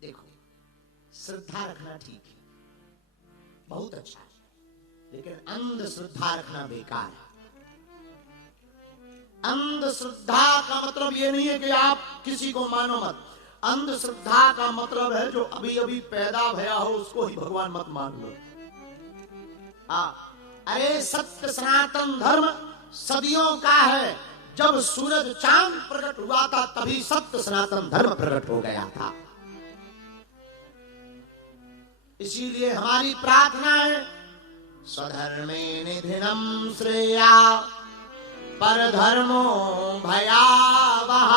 देखो, श्रद्धा रखना ठीक है, बहुत अच्छा है, लेकिन अंधश्रद्धा रखना बेकार है। अंधश्रद्धा का मतलब ये नहीं है कि आप किसी को मानो मत। अंधश्रद्धा का मतलब है जो अभी अभी पैदा भया हो उसको ही भगवान मत मान लो। अरे सत्य सनातन धर्म सदियों का है। जब सूरज चांद प्रकट हुआ था तभी सत्य सनातन धर्म प्रकट हो गया था। इसीलिए हमारी प्रार्थना है, स्वधर्मे निधनम श्रेया परधर्मो भयावह,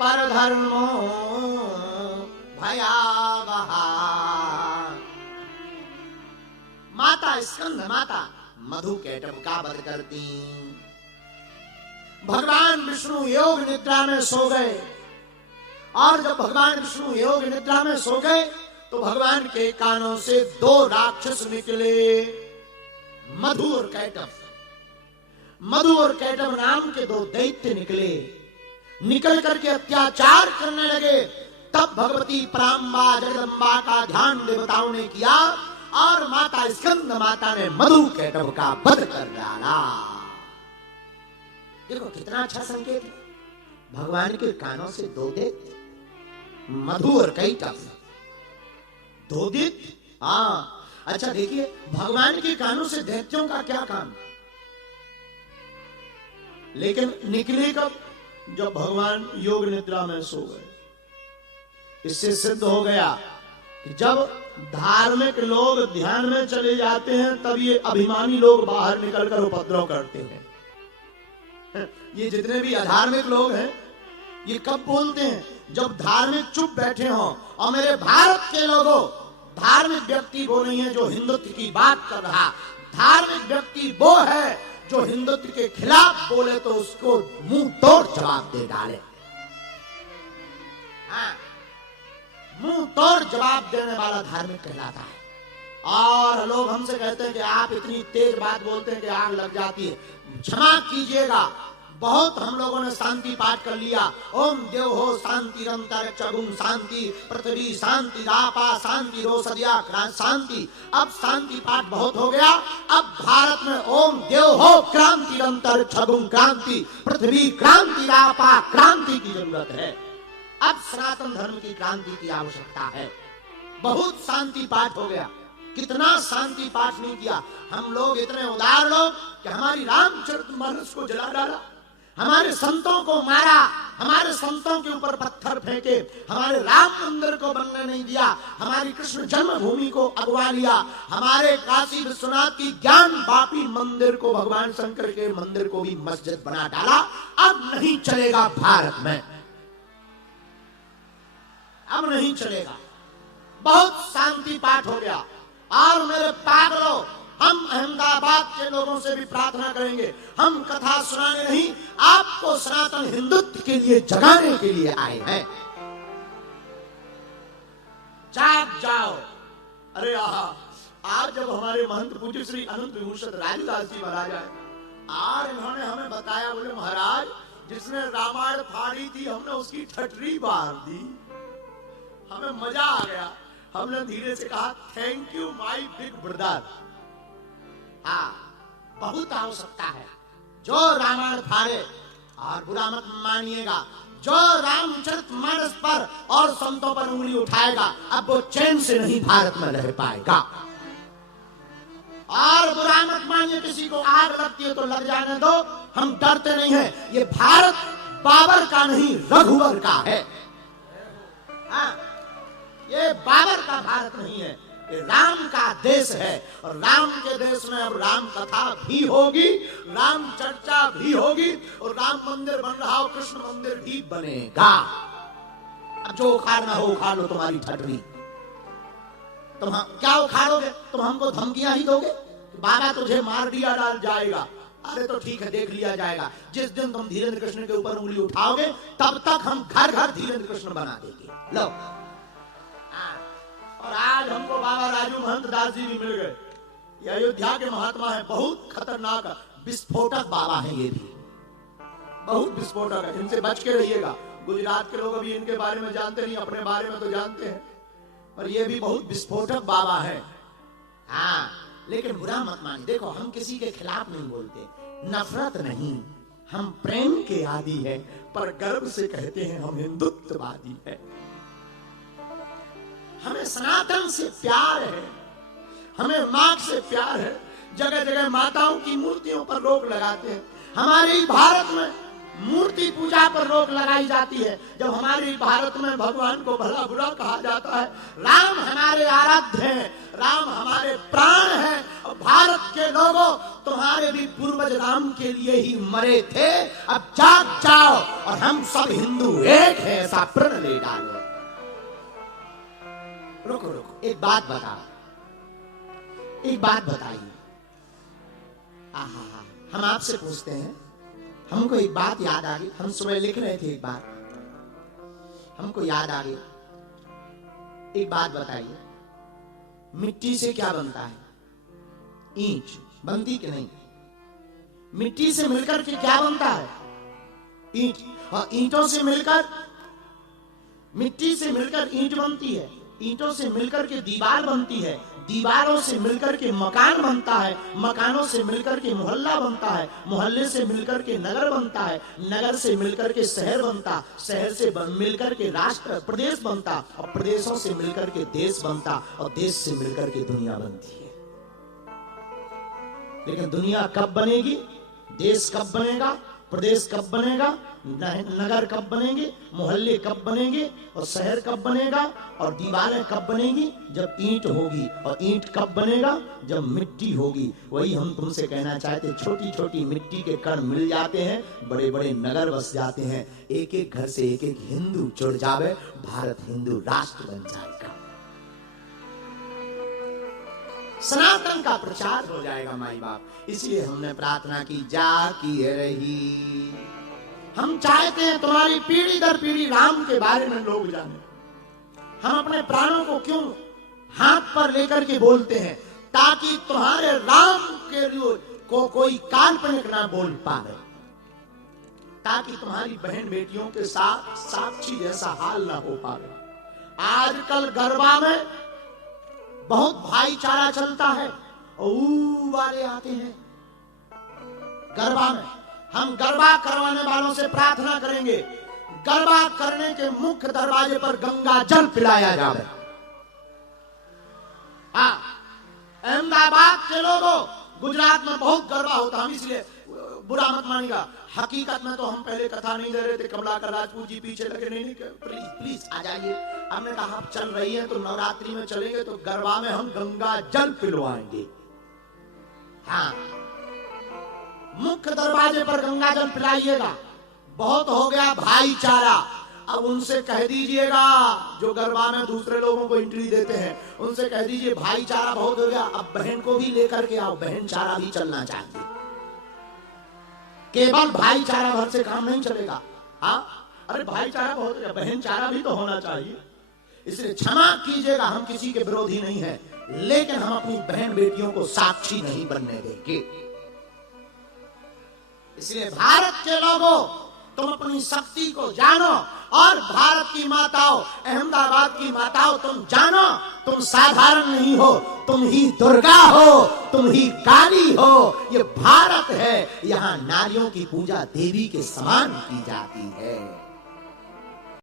परधर्मो भयावह। माता स्कंद माता मधु कैटभ का वध करती। भगवान विष्णु योग निद्रा में सो गए, और जब भगवान विष्णु योग निद्रा में सो गए तो भगवान के कानों से दो राक्षस निकले, मधु और कैटभ। मधु और कैटभ नाम के दो दैत्य निकले, निकल करके अत्याचार करने लगे। तब भगवती पराम्बा जगदम्बा का ध्यान देवताओं ने किया और माता स्कंद माता ने मधु कैटभ का वध कर डाला। देखो कितना अच्छा संकेत है। भगवान के कानों से दो दैत्य, मधु और कैटभ, दो दैत्य। अच्छा देखिए, भगवान के कानों से दैत्यों का क्या काम, लेकिन निकले कब? जब भगवान योग निद्रा में सो गए। इससे सिद्ध हो गया कि जब धार्मिक लोग ध्यान में चले जाते हैं तब ये अभिमानी लोग बाहर निकलकर उपद्रव करते हैं। ये जितने भी अधार्मिक लोग हैं ये कब बोलते हैं? जब धार्मिक चुप बैठे हों। और मेरे भारत के लोगों, धार्मिक व्यक्ति वो नहीं है जो हिंदुत्व की बात कर रहा। धार्मिक व्यक्ति वो है जो हिंदुत्व के खिलाफ बोले तो उसको मुंह तोड़ जवाब दे डाले। मुंह तोड़ जवाब देने वाला धार्मिक कहलाता है। और लोग हमसे कहते हैं कि आप इतनी तेज बात बोलते हैं कि आग लग जाती है। क्षमा कीजिएगा, बहुत हम लोगों ने शांति पाठ कर लिया। ओम देव हो शांतिरंतर चगुम शांति, पृथ्वी शांति, रापा शांति, रोसदिया शांति। अब शांति पाठ बहुत हो गया। अब भारत में ओम देव हो क्रांतिरंतर छगुम क्रांति, पृथ्वी क्रांति, रापा क्रांति की जरूरत है। अब सनातन धर्म की क्रांति की आवश्यकता है। बहुत शांति पाठ हो गया, कितना शांति पाठ नहीं किया। हम लोग इतने उदार लोग कि हमारी रामचरितमानस को जला डाला, हमारे संतों को मारा, हमारे संतों के ऊपर पत्थर फेंके, हमारे राम मंदिर को बनने नहीं दिया, हमारी कृष्ण जन्मभूमि को अगवा लिया, हमारे काशी विश्वनाथ की ज्ञान वापी मंदिर को, भगवान शंकर के मंदिर को भी मस्जिद बना डाला। अब नहीं चलेगा भारत में, अब नहीं चलेगा। बहुत शांति पाठ हो गया। और मेरे पागलों, हम अहमदाबाद के लोगों से भी प्रार्थना करेंगे, हम कथा सुनाने नहीं, आपको सनातन हिंदुत्व के लिए जगाने के लिए आए हैं। जाग जाओ। अरे आज जब हमारे महंत पूज्य श्री अनंत विभूषण राजदास जी महाराज आए, आज इन्होंने हमें बताया, बोले महाराज जिसने रामायण फाड़ी थी हमने उसकी ठटरी बांध दी। हमें मजा आ गया। हमने धीरे से कहा, thank you my big brother. बहुत आवश्यकता है। जो रामायण फाड़े, और बुरा मत मानिएगा, जो रामचरितमानस पर और संतों पर उंगली उठाएगा अब वो चैन से नहीं भारत में रह पाएगा। और बुरा मत मानिए, किसी को आग लगती है तो लग जाने दो, हम डरते नहीं हैं। ये भारत बाबर का नहीं रघुवर का है। ये बाबर का भारत नहीं है, ये राम का देश है। और राम के देश में अब राम कथा भी होगी, राम चर्चा भी होगी, और राम मंदिर बन रहा हो, कृष्ण मंदिर भी बनेगा। अब जो उखाड़ना हो उखाड़ लो तुम्हारी ठटरी। तुम क्या उखाड़ोगे? तुम हमको धमकियां ही दोगे, बाबा तुझे मार दिया डाल जाएगा। अरे तो ठीक है, देख लिया जाएगा। जिस दिन तुम धीरेन्द्र कृष्ण के ऊपर उंगली उठाओगे तब तक हम घर घर धीरेन्द्र कृष्ण बना देंगे। लो, और आज हमको बाबा राजू महंत दास जी भी मिल गए। ये अयोध्या के महात्मा है, बहुत खतरनाक विस्फोटक बाबा है। ये भी बहुत विस्फोटक है, इनसे बच के रहिएगा। गुजरात के लोग अभी इनके बारे में जानते नहीं, अपने बारे में तो जानते हैं, पर ये भी बहुत विस्फोटक बाबा है। हाँ, लेकिन बुरा मत मानिए। देखो, हम किसी के खिलाफ नहीं बोलते, नफरत नहीं, हम प्रेम के आदी हैं, पर गर्व से कहते हैं हम हिंदुत्ववादी हैं। हमें सनातन से प्यार है, हमें मां से प्यार है। जगह जगह माताओं की मूर्तियों पर रोक लगाते हैं। हमारे भारत में मूर्ति पूजा पर रोक लगाई जाती है, जब हमारे भारत में भगवान को भला बुरा कहा जाता है। राम हमारे आराध्य हैं, राम हमारे प्राण हैं। और भारत के लोगों, तुम्हारे भी पूर्वज राम के लिए ही मरे थे। अब जाग जाओ और हम सब हिंदू एक है, ऐसा प्रण ले डालो। रुको रुको, एक बात बताइए। हम आपसे पूछते हैं, हमको एक बात याद आ गई। हम सुबह लिख रहे थे, एक बात हमको याद आ गई। एक बात बताइए, मिट्टी से क्या बनता है? ईंट बनती कि नहीं? मिट्टी से मिलकर के क्या बनता है? ईंट। और ईंटों से मिलकर, मिट्टी से मिलकर ईंट बनती है, ईंटों से मिलकर के दीवार बनती है, दीवारों से मिलकर के मकान बनता है, मकानों से मिलकर के मोहल्ला बनता है, मोहल्ले से मिलकर के नगर बनता है, नगर से मिलकर के शहर बनता, शहर से मिलकर के राष्ट्र प्रदेश बनता, और प्रदेशों से मिलकर के देश बनता, और देश से मिलकर के दुनिया बनती है। लेकिन दुनिया कब बनेगी? देश कब बनेगा? प्रदेश कब बनेगा? नगर कब बनेंगे? मोहल्ले कब बनेंगे? और शहर कब बनेगा? और दीवारें कब बनेगी? जब ईंट होगी। और ईंट कब बनेगा? जब मिट्टी होगी। वही हम तुमसे कहना चाहते, छोटी छोटी मिट्टी के कण मिल जाते हैं, बड़े बड़े नगर बस जाते हैं। एक एक घर से एक एक हिंदू जुड़ जावे, भारत हिंदू राष्ट्र बन जाएगा, सनातन का प्रचार हो जाएगा माई बाप। इसलिए हमने प्रार्थना की, जाकी रही। हम चाहते हैं तुम्हारी पीढ़ी दर पीढ़ी राम के बारे में लोग जाने। हम अपने प्राणों को क्यों हाथ पर लेकर के बोलते हैं? ताकि तुम्हारे राम के को कोई काल्पनिक ना बोल पाए, ताकि तुम्हारी बहन बेटियों के साथ साक्षी जैसा हाल ना हो पाए। आजकल गरबा में बहुत भाईचारा चलता है, ऊ वाले आते हैं गरबा में। हम गरबा करवाने वालों से प्रार्थना करेंगे, गरबा करने के मुख्य दरवाजे पर गंगा जल पिलाया जाए। अहमदाबाद के लोगों, गुजरात में बहुत गरबा होता, हम इसलिए बुरा मत मानिएगा। हकीकत में तो हम पहले कथा नहीं दे रहे थे, कमलाकर राजपूत जी पीछे लगे, नहीं प्लीज प्लीज आ जाइए। हमने कहा आप चल रही है तो नवरात्रि में चलेंगे, तो गरबा में हम गंगा जल पिलवाएंगे। हाँ, मुख्य दरवाजे पर गंगा जल पिलाइएगा। बहुत हो गया भाईचारा, अब उनसे कह दीजिएगा, जो गरबा में दूसरे लोगों को एंट्री देते हैं, उनसे कह दीजिए भाईचारा बहुत हो गया, अब बहन को भी लेकर के आओ, बहनचारा भी चलना चाहिए। केवल भाईचारा भर से काम नहीं चलेगा। हाँ, अरे भाईचारा बहुत हो गया, बहनचारा भी तो होना चाहिए। इसलिए क्षमा कीजिएगा, हम किसी के विरोधी नहीं है, लेकिन हम अपनी बहन बेटियों को साक्षी नहीं बनने देंगे। इसलिए भारत के लोगों, तुम अपनी शक्ति को जानो, और भारत की माताओं, अहमदाबाद की माताओं, तुम जानो तुम साधारण नहीं हो, तुम ही दुर्गा हो, तुम ही काली हो। ये भारत है, यहाँ नारियों की पूजा देवी के समान की जाती है।